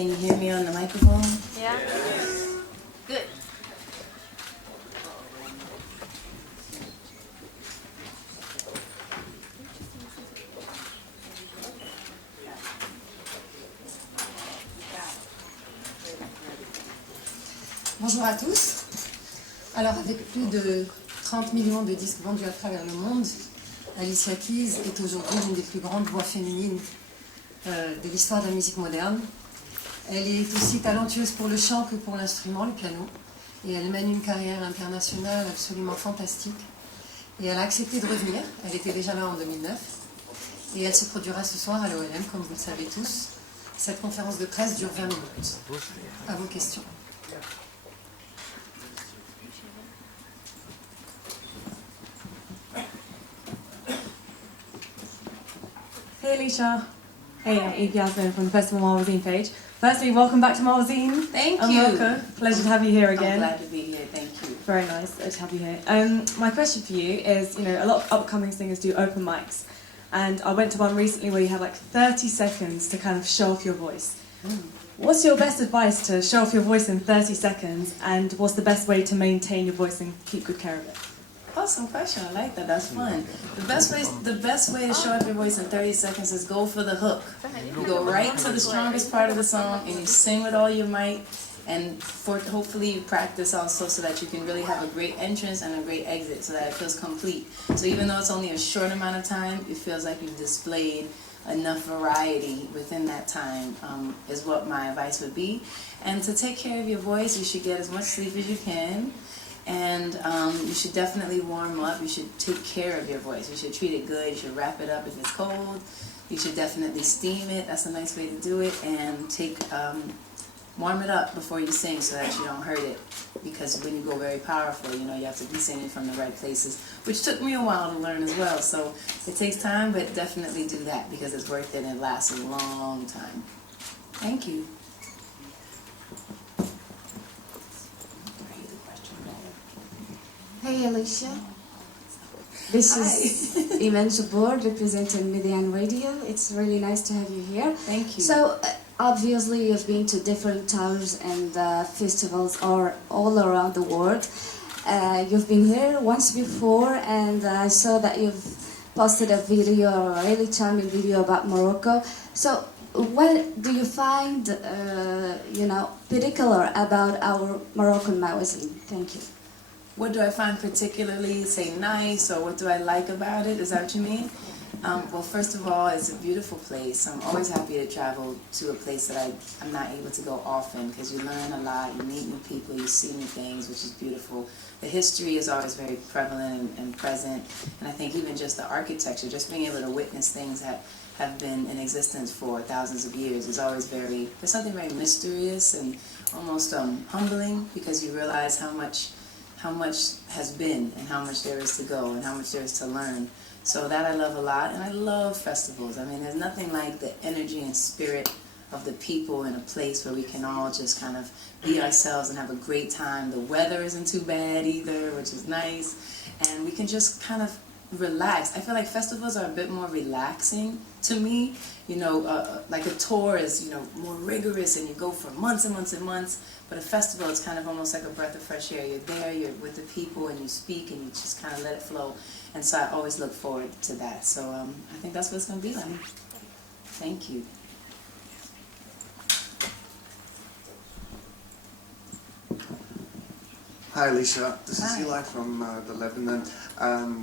Can you hear me on the microphone? Yeah. Good. Bonjour à tous. Alors, avec plus de 30 millions de disques vendus à travers le monde, Alicia Keys est aujourd'hui l'une des plus grandes voix féminines de l'histoire de la musique moderne. Elle est aussi talentueuse pour le chant que pour l'instrument, le piano, et elle mène une carrière internationale absolument fantastique. Et elle a accepté de revenir, elle était déjà là en 2009, et elle se produira ce soir à l'OLM, comme vous le savez tous. Cette conférence de presse dure 20 minutes. À vos questions. Hey Alicia. Hey, I'm Eve Yasmin from the Festival Mawazine page. Firstly, welcome back to Mawazine. Thank I'm you. Morocco. Pleasure to have you here again. I'm glad to be here. Thank you. Very nice to have you here. My question for you is, a lot of upcoming singers do open mics, and I went to one recently where you have like 30 seconds to kind of show off your voice. What's your best advice to show off your voice in 30 seconds, and what's the best way to maintain your voice and keep good care of it? Awesome question. I like that. That's fun. The best way to show off your voice in 30 seconds is go for the hook. You go right to the strongest part of the song and you sing with all your might. And hopefully you practice also so that you can really have a great entrance and a great exit so that it feels complete. So even though it's only a short amount of time, it feels like you've displayed enough variety within that time is what my advice would be. And to take care of your voice, you should get as much sleep as you can. And you should definitely warm up. You should take care of your voice. You should treat it good. You should wrap it up if it's cold. You should definitely steam it. That's a nice way to do it. And warm it up before you sing so that you don't hurt it. Because when you go very powerful, you have to be singing from the right places, which took me a while to learn as well. So it takes time, but definitely do that because it's worth it and it lasts a long time. Thank you. Hey Alicia, this is Iman Jabor representing Median Radio. It's really nice to have you here. Thank you. So obviously you've been to different towns and festivals all around the world. You've been here once before and I saw that you've posted a video, a really charming video about Morocco. So what do you find particular about our Moroccan Mawazine? Thank you. What do I find particularly, say, nice, or what do I like about it? Is that what you mean? Well, first of all, it's a beautiful place. I'm always happy to travel to a place that I'm not able to go often because you learn a lot, you meet new people, you see new things, which is beautiful. The history is always very prevalent and present, and I think even just the architecture, just being able to witness things that have been in existence for thousands of years is always there's something very mysterious and almost humbling because you realize how much has been and how much there is to go and how much there is to learn. So that I love a lot, and I love festivals. I mean, there's nothing like the energy and spirit of the people in a place where we can all just kind of be ourselves and have a great time. The weather isn't too bad either, which is nice, and we can just kind of relax. I feel like festivals are a bit more relaxing to me. Like a tour is, more rigorous and you go for months and months and months. But a festival is kind of almost like a breath of fresh air. You're there, you're with the people, and you speak, and you just kind of let it flow. And so I always look forward to that. So I think that's what it's going to be like. Thank you. Hi Alicia, this is Eli from the Lebanon.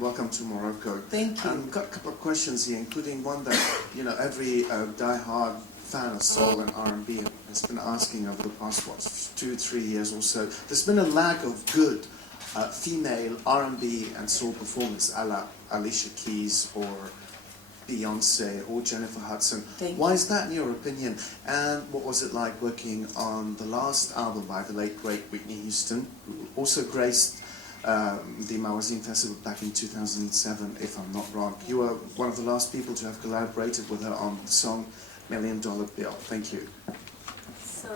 Welcome to Morocco. Thank you. Got a couple of questions here, including one that every die-hard fan of soul and R&B has been asking over the past 2-3 years or so. There's been a lack of good female R&B and soul performers, a la Alicia Keys or Beyonce or Jennifer Hudson. Why is that in your opinion? And what was it like working on the last album by the late great Whitney Houston, who also graced the Mawazine Festival back in 2007, if I'm not wrong. You were one of the last people to have collaborated with her on the song $1 Million Bill. Thank you. So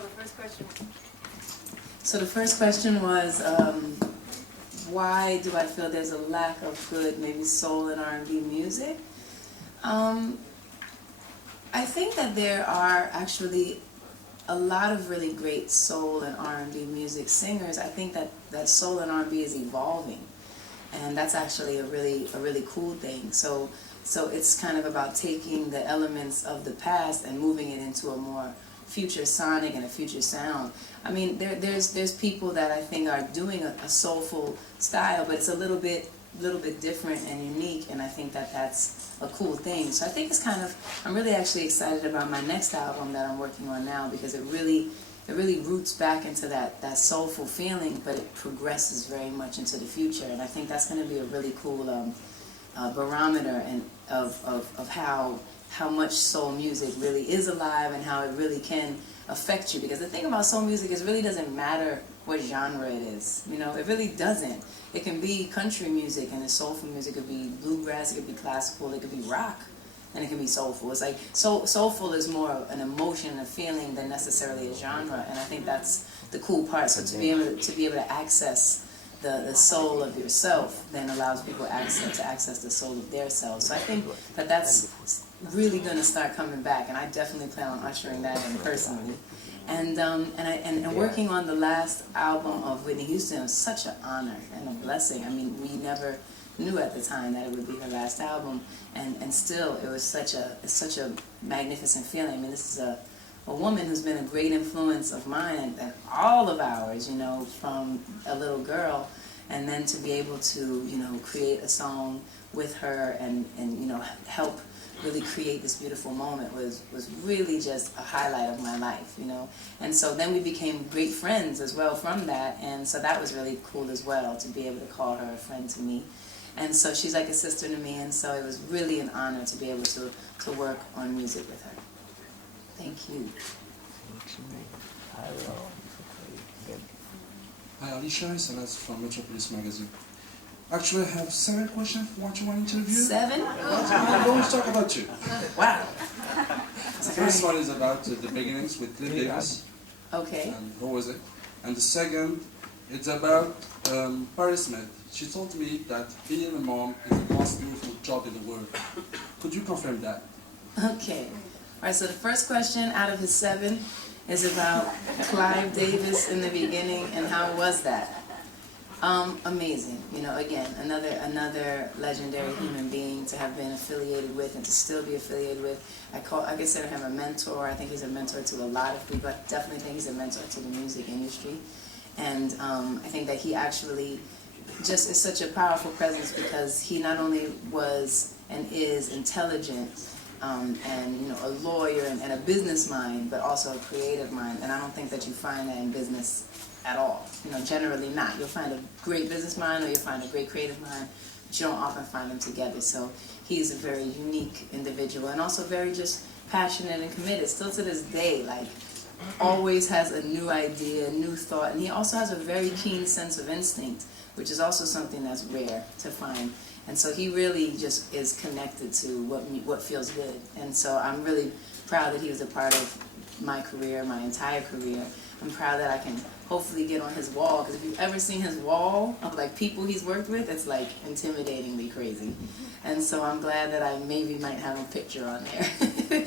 the first question was, why do I feel there's a lack of good, maybe soul and R&B music? I think that there are actually a lot of really great soul and R&B music singers, I think that soul and R&B is evolving, and that's actually a really cool thing. So it's kind of about taking the elements of the past and moving it into a more future sonic and a future sound. I mean, there's people that I think are doing a soulful style, but it's a little bit different and unique, and I think that's a cool thing. So I think it's kind of, I'm really actually excited about my next album that I'm working on now, because it really roots back into that soulful feeling, but it progresses very much into the future, and I think that's going to be a really cool barometer and of how much soul music really is alive and how it really can affect you. Because the thing about soul music is it really doesn't matter what genre it is. You know, it really doesn't. It can be country music and it's soulful music. It could be bluegrass, it could be classical, it could be rock, and it can be soulful. It's like soulful is more an emotion, a feeling than necessarily a genre, and I think that's the cool part. So to be able to access the soul of yourself then allows people to access the soul of their selves. So I think that's really going to start coming back, and I definitely plan on ushering that in personally. And working on the last album of Whitney Houston was such an honor and a blessing. I mean, we never knew at the time that it would be her last album, and still it was such a magnificent feeling. I mean, this is a woman who's been a great influence of mine and all of ours, you know, from a little girl, and then to be able to, you know, create a song with her and you know, help really create this beautiful moment was really just a highlight of my life, you know. And so then we became great friends as well from that, and so that was really cool as well, to be able to call her a friend to me. And so she's like a sister to me, and so it was really an honor to be able to work on music with her. Thank you. Hi Alicia, it's Anas from Metropolis Magazine. Actually, I have 7 questions for one-to-one interview. 7? I'm going to talk about 2. Wow. The first one is about the beginnings with Cliff Davis. Okay. And who was it? And the second, it's about Paris Smith. She told me that being a mom is the most beautiful job in the world. Could you confirm that? Okay. All right, so the first question out of his 7 is about Clive Davis in the beginning and how was that? Amazing. You know, again, another legendary human being to have been affiliated with and to still be affiliated with. I consider him a mentor. I think he's a mentor to a lot of people. I definitely think he's a mentor to the music industry. And I think that he actually just is such a powerful presence, because he not only was and is intelligent, and you know, a lawyer and a business mind, but also a creative mind. And I don't think that you find that in business at all. You know, generally not. You'll find a great business mind or you'll find a great creative mind, but you don't often find them together. So he's a very unique individual, and also very just passionate and committed. Still to this day, like, always has a new idea, a new thought, and he also has a very keen sense of instinct, which is also something that's rare to find. And so he really just is connected to what feels good. And so I'm really proud that he was a part of my career, my entire career. I'm proud that I can hopefully get on his wall, because if you've ever seen his wall of like people he's worked with, it's like intimidatingly crazy. And so I'm glad that I maybe might have a picture on there.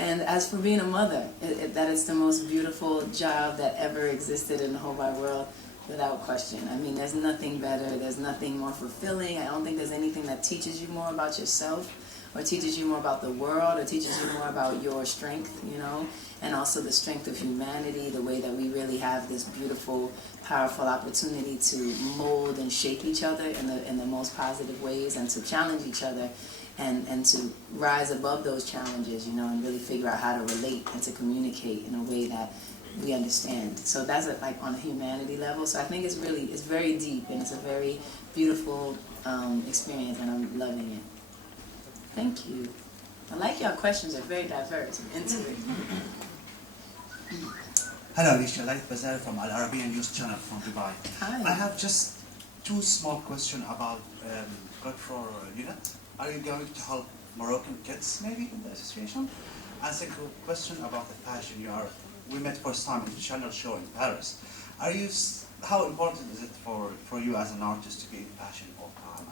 And as for being a mother, that is the most beautiful job that ever existed in the whole wide world, without question. I mean, there's nothing better, there's nothing more fulfilling. I don't think there's anything that teaches you more about yourself, or teaches you more about the world, or teaches you more about your strength, you know, and also the strength of humanity, the way that we really have this beautiful, powerful opportunity to mold and shape each other in the most positive ways, and to challenge each other, and to rise above those challenges, you know, and really figure out how to relate and to communicate in a way that we understand. So that's like on a humanity level. So I think it's very deep, and it's a very beautiful experience, and I'm loving it. Thank you. I like your questions, are very diverse and into it. Hello, Alicia. Laith Bazar from Al Arabian News Channel from Dubai. Hi. I have just 2 small questions about God for Unit. Are you going to help Moroccan kids maybe in the association? And second question about the fashion. We met first time in the channel show in Paris. How important is it for you as an artist to be in fashion all the time?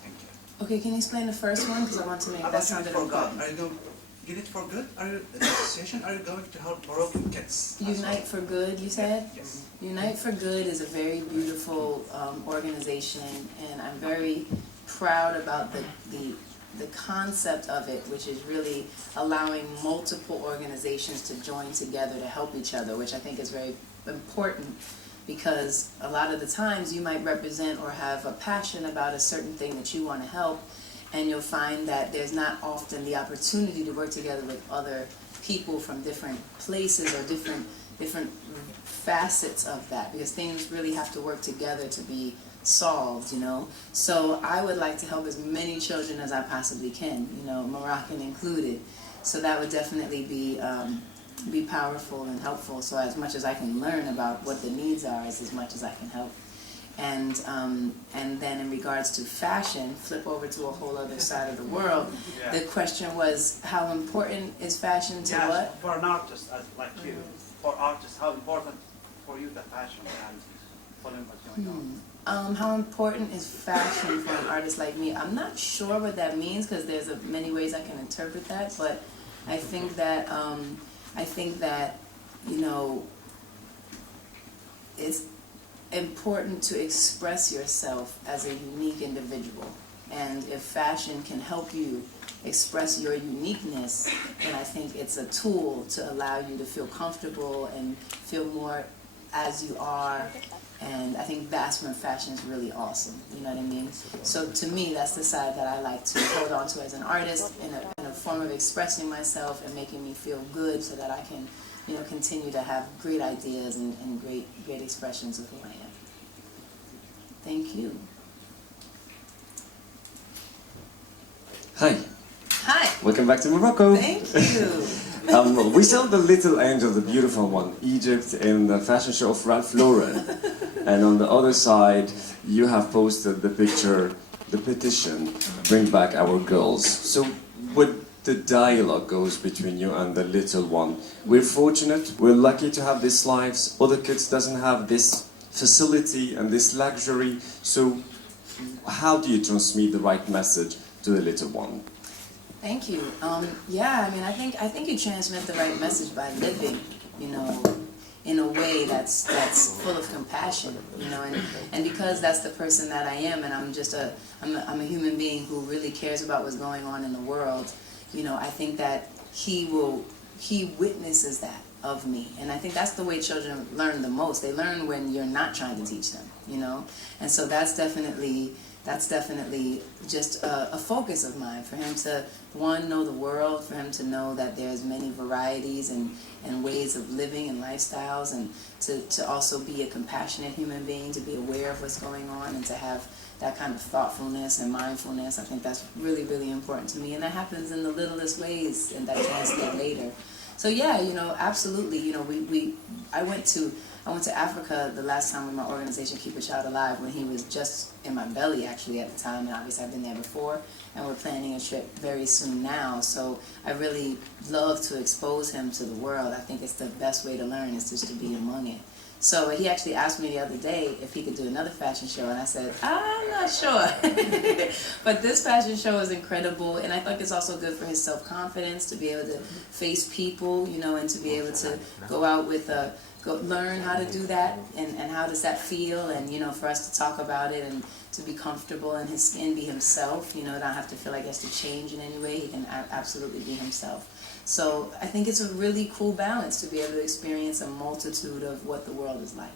Thank you. Okay, can you explain the first one? Because I want to make that sound for God. Are you Unite for Good, the association, are you going to help Moroccan kids? Unite for Good, you said? Yes. Unite for Good is a very beautiful organization, and I'm very proud about the concept of it, which is really allowing multiple organizations to join together to help each other, which I think is very important, because a lot of the times you might represent or have a passion about a certain thing that you want to help, and you'll find that there's not often the opportunity to work together with other people from different places or different facets of that, because things really have to work together to be solved, you know. So I would like to help as many children as I possibly can, you know, Moroccan included. So that would definitely be powerful and helpful. So as much as I can learn about what the needs are, is as much as I can help. And then in regards to fashion, flip over to a whole other side of the world. Yeah. The question was, how important is fashion to what? For an artist like you, for artists, how important for you the fashion and following what's going on? How important is fashion for an artist like me? I'm not sure what that means, because there's many ways I can interpret that, but I think that you know, it's important to express yourself as a unique individual, and if fashion can help you express your uniqueness, then I think it's a tool to allow you to feel comfortable and feel more as you are. And I think that's when fashion is really awesome, you know what I mean? So to me, that's the side that I like to hold on to as an artist, in a form of expressing myself and making me feel good, so that I can, you know, continue to have great ideas and great expressions of who I am. Thank you. Hi. Hi. Welcome back to Morocco. Thank you. We saw the little angel, the beautiful one, Egypt, in the fashion show of Ralph Lauren. And on the other side, you have posted the picture, the petition, Bring Back Our Girls. So what the dialogue goes between you and the little one? We're fortunate, we're lucky to have these lives. Other kids doesn't have this facility and this luxury. So how do you transmit the right message to the little one? Thank you. Yeah, I mean, I think you transmit the right message by living, you know, in a way that's full of compassion, you know, and because that's the person that I am, and I'm a human being who really cares about what's going on in the world, you know, I think that he witnesses that of me, and I think that's the way children learn the most. They learn when you're not trying to teach them, you know, and so that's definitely just a focus of mine, for him to, one, know the world, for him to know that there's many varieties and ways of living and lifestyles, and to also be a compassionate human being, to be aware of what's going on, and to have that kind of thoughtfulness and mindfulness. I think that's really, really important to me, and that happens in the littlest ways, and that translates later. So yeah, you know, absolutely, you know, I went to Africa the last time with my organization, Keep a Child Alive, when he was just in my belly, actually, at the time, and obviously I've been there before, and we're planning a trip very soon now, so I really love to expose him to the world. I think it's the best way to learn, is just to be among it. So he actually asked me the other day if he could do another fashion show, and I said, I'm not sure. But this fashion show is incredible, and I think it's also good for his self-confidence, to be able to face people, you know, and to be able to go out with learn how to do that, and how does that feel, and, you know, for us to talk about it, and to be comfortable in his skin, be himself, you know, not have to feel like he has to change in any way. He can absolutely be himself. So I think it's a really cool balance to be able to experience a multitude of what the world is like.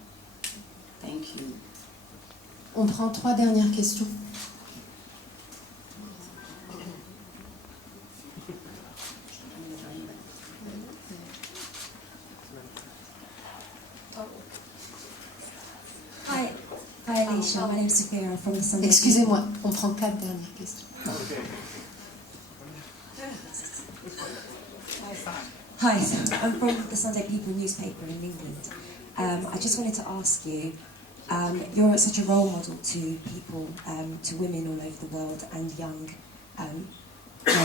Thank you. On prend 3 dernières questions. Hi Alicia, my name is Sophia from the Sunday. Excusez-moi, on prend 4 dernières questions. Hi, I'm from the Sunday People newspaper in England. I just wanted to ask you, you're such a role model to people, to women all over the world, and young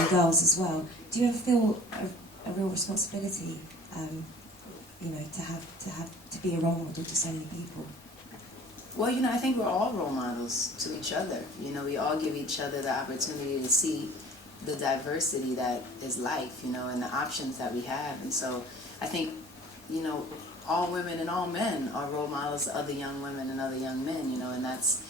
girls as well. Do you ever feel a real responsibility, you know, to be a role model to so many people? Well, you know, I think we're all role models to each other. You know, we all give each other the opportunity to see the diversity that is life, you know, and the options that we have. And so I think, you know, all women and all men are role models to other young women and other young men, you know, and that's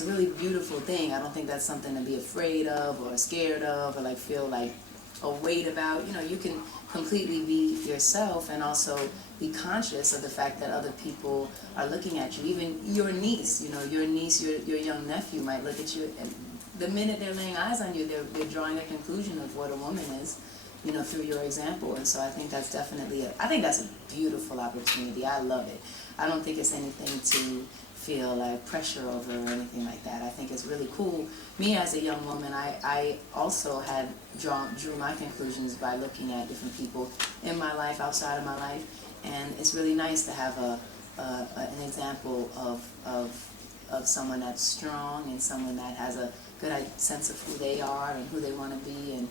a really beautiful thing. I don't think that's something to be afraid of or scared of or like feel like a weight about. You know, you can completely be yourself and also be conscious of the fact that other people are looking at you. Even your niece, you know, your young nephew might look at you, and the minute they're laying eyes on you, they're drawing a conclusion of what a woman is, you know, through your example. And so I think that's definitely I think that's a beautiful opportunity. I love it. I don't think it's anything to feel like pressure over or anything like that. I think it's really cool. Me as a young woman, I also had drew my conclusions by looking at different people in my life, outside of my life, and it's really nice to have an example of someone that's strong and someone that has a good sense of who they are and who they want to be,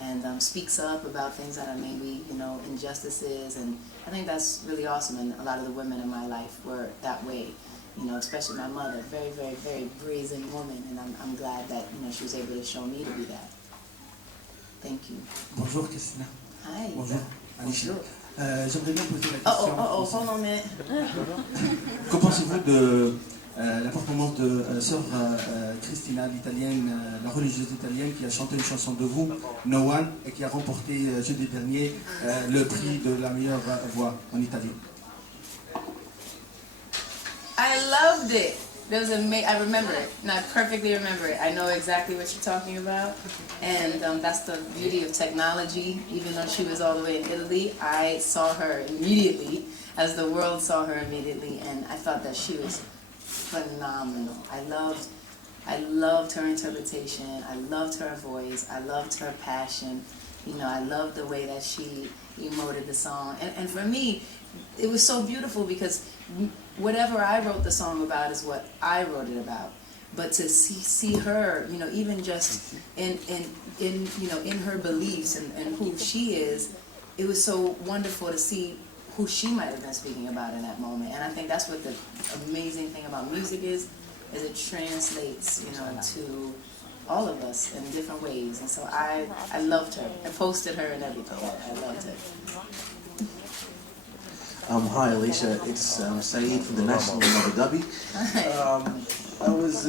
and speaks up about things that are maybe, you know, injustices. And I think that's really awesome. And a lot of the women in my life were that way. You know, especially my mother, very, very, very brazen woman, and I'm glad that, you know, she was able to show me to be that. Thank you. Bonjour Christina. Hi. Bonjour Alicia. Bonjour. J'aimerais bien poser la question. Hold on a minute. Qu'en pensez-vous de la performance de sœur Christina, l'italienne, la religieuse italienne qui a chanté une chanson de vous, No One, et qui a remporté jeudi dernier le prix de la meilleure voix en Italie? I loved it. There was I remember it, and I perfectly remember it. I know exactly what you're talking about, and that's the beauty of technology. Even though she was all the way in Italy, I saw her immediately, as the world saw her immediately, and I thought that she was phenomenal. I loved her interpretation. I loved her voice. I loved her passion. You know, I loved the way that she emoted the song, and for me, it was so beautiful because whatever I wrote the song about is what I wrote it about. But to see her, you know, even just in you know, in her beliefs and who she is, it was so wonderful to see who she might have been speaking about in that moment. And I think that's what the amazing thing about music is it translates, you know, to all of us in different ways. And so I loved her. I posted her and everything. I loved her. Hi Alicia, it's Saeed from the National in Abu Dhabi. I was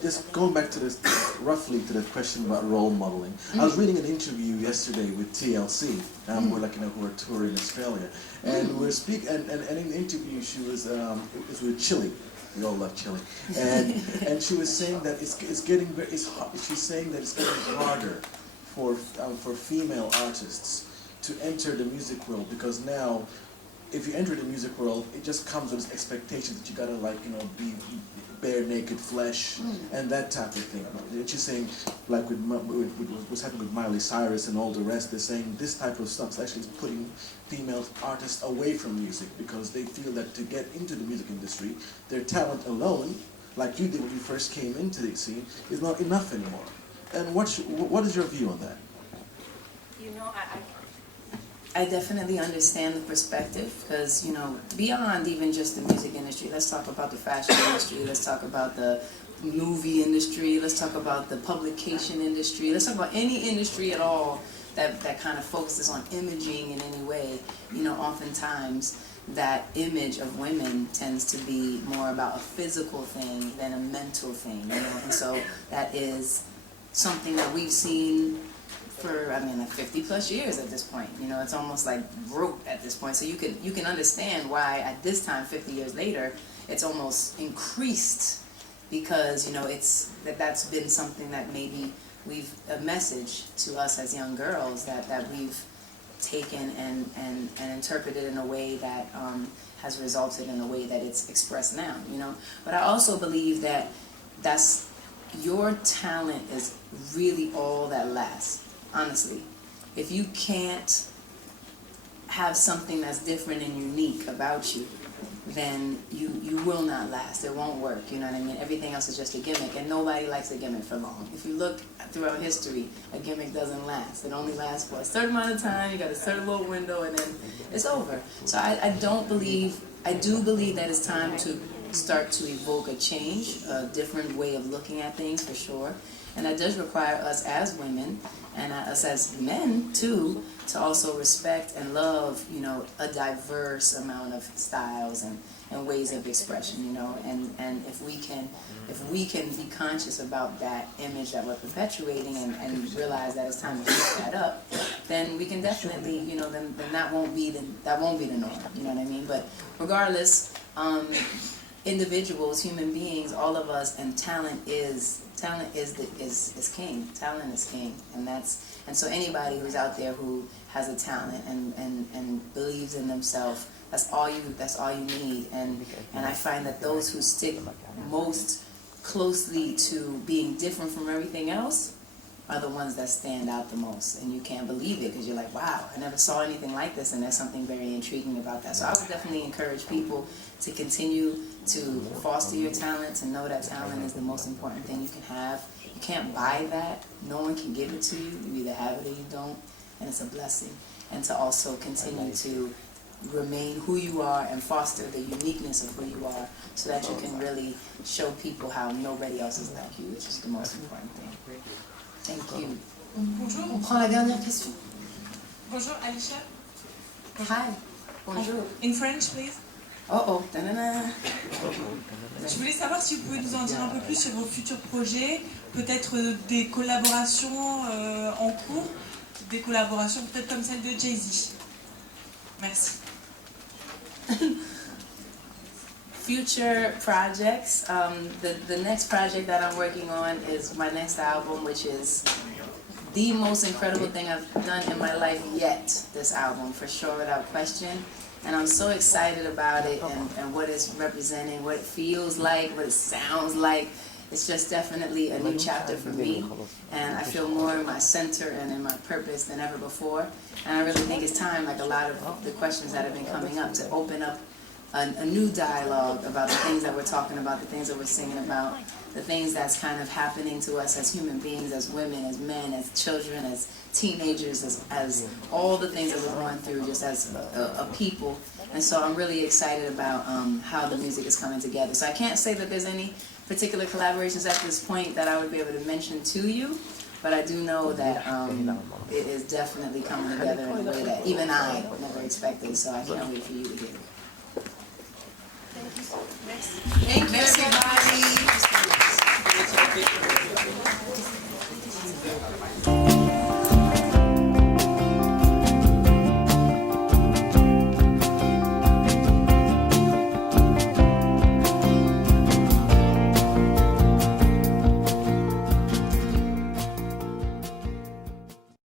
just going back to this, roughly to the question about role modeling. I was reading an interview yesterday with TLC, we're like, you know, who are touring Australia, and we're and in the interview she was, it was with Chile. We all love Chile, and she was saying that it's getting very, she's saying that it's getting harder for female artists to enter the music world, because now, if you enter the music world, it just comes with this expectation that you gotta, like, you know, be bare naked flesh and that type of thing. She's saying, like with what's happening with Miley Cyrus and all the rest, they're saying this type of stuff is actually putting female artists away from music, because they feel that to get into the music industry, their talent alone, like you did when you first came into the scene, is not enough anymore. And what is your view on that? You know, I definitely understand the perspective, because, you know, beyond even just the music industry, let's talk about the fashion industry, let's talk about the movie industry, let's talk about the publication industry, let's talk about any industry at all that kind of focuses on imaging in any way. You know, oftentimes that image of women tends to be more about a physical thing than a mental thing, you know, and so that is something that we've seen for, I mean, like 50 plus years at this point. You know, it's almost like rote at this point. So you can understand why at this time, 50 years later, it's almost increased, because, you know, that's been something that maybe a message to us as young girls that we've taken and interpreted in a way that has resulted in a way that it's expressed now, you know. But I also believe that your talent is really all that lasts. Honestly, if you can't have something that's different and unique about you, then you will not last. It won't work, you know what I mean? Everything else is just a gimmick, and nobody likes a gimmick for long. If you look throughout history, a gimmick doesn't last. It only lasts for a certain amount of time. You got a certain little window, and then it's over. So I do believe that it's time to start to evoke a change, a different way of looking at things, for sure. And that does require us as women, and us as men too, to also respect and love, you know, a diverse amount of styles and ways of expression, you know, and if we can be conscious about that image that we're perpetuating and realize that it's time to shift that up, then we can definitely, you know, then that won't be the norm, you know what I mean? But regardless, individuals, human beings, all of us, and talent is king. Talent is king, and so anybody who's out there who has a talent and believes in themselves, that's all you need. And I find that those who stick most closely to being different from everything else are the ones that stand out the most, and you can't believe it because you're like, wow, I never saw anything like this, and there's something very intriguing about that. So I would definitely encourage people to continue to foster your talent, to know that talent is the most important thing you can have. You can't buy that. No one can give it to you. You either have it or you don't, and it's a blessing. And to also continue to remain who you are and foster the uniqueness of who you are, so that you can really show people how nobody else is like you, which is the most important thing. Thank you. Bonjour. On prend la dernière question. Bonjour, Alicia. Hi. Bonjour. In French, please. Oh, ta-da-da. Je voulais savoir si vous pouvez nous en dire un peu plus sur vos futurs projets, peut-être des collaborations en cours, des collaborations peut-être comme celle de Jay-Z. Merci. Future projects. The next project that I'm working on is my next album, which is the most incredible thing I've done in my life yet. This album, for sure, without question. And I'm so excited about it and what it's representing, what it feels like, what it sounds like. It's just definitely a new chapter for me. And I feel more in my center and in my purpose than ever before. And I really think it's time, like a lot of the questions that have been coming up, to open up a new dialogue about the things that we're talking about, the things that we're singing about, the things that's kind of happening to us as human beings, as women, as men, as children, as teenagers, as all the things that we're going through just as a people. And so I'm really excited about how the music is coming together. So I can't say that there's any particular collaborations at this point that I would be able to mention to you, but I do know that it is definitely coming together in a way that even I never expected, so I can't wait for you to hear it.